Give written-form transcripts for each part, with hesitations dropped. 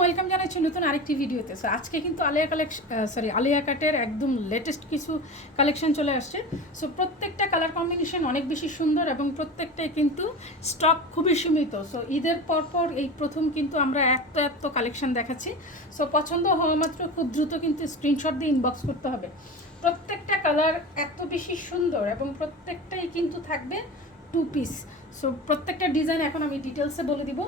Welcome জানাচ্ছি নতুন আরেকটি ভিডিওতে। সো আজকে কিন্তু আলিয়া কাটের একদম লেটেস্ট কিছু কালেকশন চলে আসছে। সো প্রত্যেকটা কালার কম্বিনেশন অনেক বেশি সুন্দর এবং প্রত্যেকটাই কিন্তু স্টক খুবই সীমিত। সো ঈদের পরপর এই প্রথম কিন্তু আমরা এত কালেকশন দেখাচ্ছি। সো পছন্দ হওয়া মাত্র খুব দ্রুত কিন্তু স্ক্রিনশট দিয়ে ইনবক্স করতে হবে। প্রত্যেকটা কালার এত বেশি সুন্দর এবং প্রত্যেকটাই কিন্তু থাকবে 2 পিস। সো প্রত্যেকটা ডিজাইন এখন আমি ডিটেলসে বলে দিব।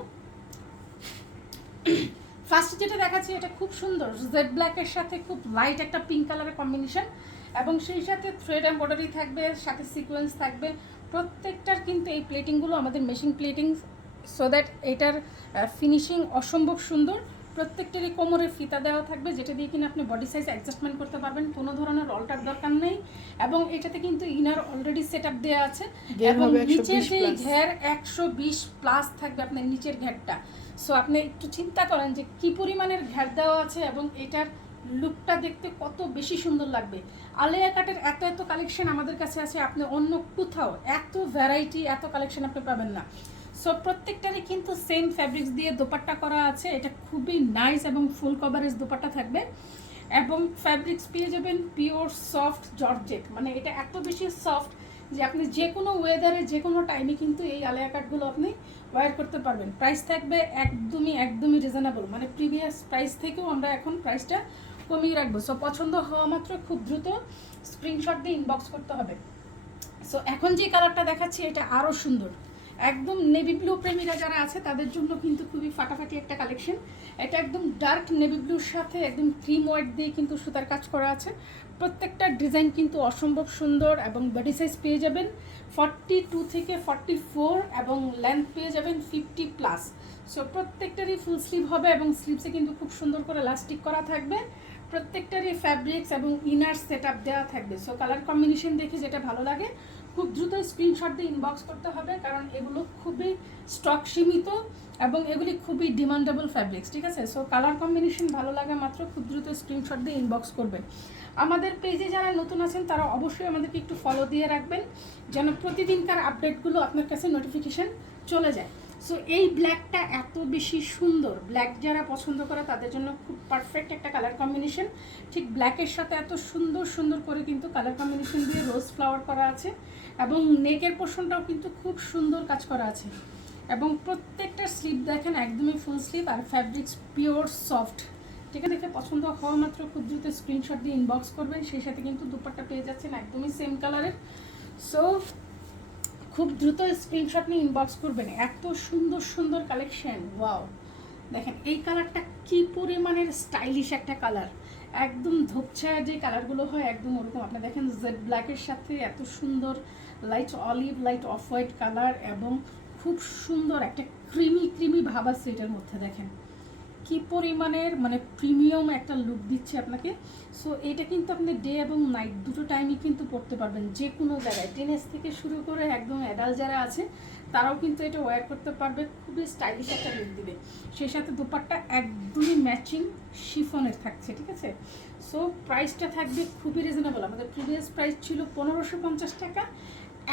ফার্স্ট যেটা দেখাচ্ছি এটা খুব সুন্দর জেড ব্ল্যাকের সাথে খুব লাইট একটা পিঙ্ক কালারের কম্বিনেশন এবং সেই সাথে থ্রেড এমব্রয়ডারি থাকবে, সাথে সিকোয়েন্স থাকবে। প্রত্যেকটার কিন্তু এই প্লেটিংগুলো আমাদের মেশিন প্লেটিং, সো দ্যাট এটার ফিনিশিং অসম্ভব সুন্দর। প্রত্যেকটারই কোমরে ফিতা দেওয়া থাকবে, যেটা দিয়ে কিনা আপনি বডি সাইজ অ্যাডজাস্টমেন্ট করতে পারবেন, কোনো ধরনের অল্টার দরকার নেই। এবং এটাতে কিন্তু ইনার অলরেডি সেট আপ দেওয়া আছে এবং নিচের যে ঘের 120 প্লাস থাকবে আপনার নিচের ঘেরটা। সো আপনি একটু চিন্তা করেন যে কি পরিমাণের ঘের দেওয়া আছে এবং এটার লুকটা দেখতে কত বেশি সুন্দর লাগবে। আলিয়া কাটের এত কালেকশন আমাদের কাছে আছে, আপনি অন্য কোথাও এত ভ্যারাইটি এত কালেকশন আপনি পাবেন না। সো প্রত্যেকটারই কিন্তু সেম ফ্যাব্রিক্স দিয়ে দোপাট্টা করা আছে। এটা খুবই নাইস এবং ফুল কভারেজ দোপাট্টা থাকবে এবং ফ্যাব্রিক্স পেয়ে যাবেন পিওর সফট জর্জেট। মানে এটা এত বেশি সফট যে আপনি যে কোনো ওয়েদারে যে কোনো টাইমে কিন্তু এই আলিয়া কাটগুলো আপনি ওয়্যার করতে পারবেন। প্রাইস থাকবে একদমই রিজনেবল, মানে প্রিভিয়াস প্রাইস থেকেও আমরা এখন প্রাইসটা কমিয়ে রাখবো। সো পছন্দ হওয়া মাত্র খুব দ্রুত স্ক্রিনশট দিয়ে ইনবক্স করতে হবে। সো এখন যে কালারটা দেখাচ্ছি এটা আরও সুন্দর, একদম নেভি ব্লু প্রেমীরা যারা আছে তাদের জন্য কিন্তু খুবই ফাটাফাটি একটা কালেকশন। এটা একদম ডার্ক নেভি ব্লুর সাথে একদম ক্রিম হোয়াইট দিয়ে কিন্তু সুতার কাজ করা আছে। প্রত্যেকটা ডিজাইন কিন্তু অসম্ভব সুন্দর এবং বডি সাইজ পেয়ে যাবেন 42 থেকে 44 এবং লেন্থ পেয়ে যাবেন 50 প্লাস। সো প্রত্যেকটারই ফুল স্লিভ হবে এবং স্লিভসে কিন্তু খুব সুন্দর করে লাস্টিক করা থাকবে। প্রত্যেকটারই ফ্যাব্রিক্স এবং ইনার সেট আপ দেওয়া থাকবে। সো কালার কম্বিনেশন দেখে যেটা ভালো লাগে খুব দ্রুত স্ক্রিনশট দিয়ে ইনবক্স করতে হবে, কারণ এগুলো খুবই স্টক সীমিত এবং এগুলি খুবই ডিমান্ডেবল ফ্যাব্রিক্স, ঠিক আছে। সো কালার কম্বিনেশন ভালো লাগে মাত্র খুব দ্রুত স্ক্রিনশট দিয়ে ইনবক্স করবেন। আমাদের পেজে যারা নতুন আছেন তারা অবশ্যই আমাদেরকে একটু ফলো দিয়ে রাখবেন, যেন প্রতিদিনকার আপডেটগুলো আপনার কাছে নোটিফিকেশান চলে যায়। সো এই ব্ল্যাকটা এত বেশি সুন্দর, ব্ল্যাক যারা পছন্দ করে তাদের জন্য খুব পারফেক্ট একটা কালার কম্বিনেশন। ঠিক ব্ল্যাকের সাথে এত সুন্দর করে কিন্তু কালার কম্বিনেশন দিয়ে রোজ ফ্লাওয়ার করা আছে এবং নেকের পোর্শনটাও কিন্তু খুব সুন্দর কাজ করা আছে এবং প্রত্যেকটা স্লিভ দেখেন একদমই ফুল স্লিভ আর ফ্যাব্রিক্স পিওর সফট। ঠিক আছে, দেখে পছন্দ হওয়া মাত্র খুব দ্রুত স্ক্রিনশট দিয়ে ইনবক্স করবেন। সেই সাথে কিন্তু দুপাট্টা পেয়ে যাচ্ছেন একদমই সেম কালারের। সো খুব দ্রুত স্ক্রিনশট নিয়ে ইনবক্স করবেন। এত সুন্দর কালেকশন, ওয়াও! দেখেন এই কালারটা কি পরিমাণের স্টাইলিশ একটা কালার, একদম ধোপছায়া যে কালারগুলো হয় একদম ওরকম। আপনি দেখেন জেড ব্ল্যাকের সাথে এত সুন্দর light olive, light off white colour এবং খুব সুন্দর একটা ক্রিমি ভাব আছে এটার মধ্যে। দেখেন কি পরিমাণের মানে প্রিমিয়াম একটা লুক দিচ্ছে আপনাকে। সো এটা কিন্তু আপনি ডে এবং নাইট দুটো টাইমই কিন্তু পরতে পারবেন, যে কোনো জায়গায়। টিনেজ থেকে শুরু করে একদম অ্যাডাল্ট যারা আছে তারাও কিন্তু এটা ওয়্যার করতে পারবে, খুবই স্টাইলিশ একটা লুক দিবে। সেই সাথে দুপাট্টা একদমই ম্যাচিং শিফনের থাকছে, ঠিক আছে। সো প্রাইসটা থাকবে খুবই রিজনেবল। আমাদের প্রিভিয়াস প্রাইস ছিল 1550 টাকা,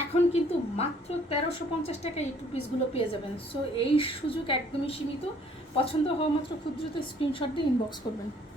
এখন কিন্তু মাত্র 1350 টাকা এই টু পিসগুলো পেয়ে যাবেন। সো এই সুযোগ একদমই সীমিত। পছন্দ হওয়া মাত্র খুব দ্রুত স্ক্রিনশট দিয়ে ইনবক্স করবেন।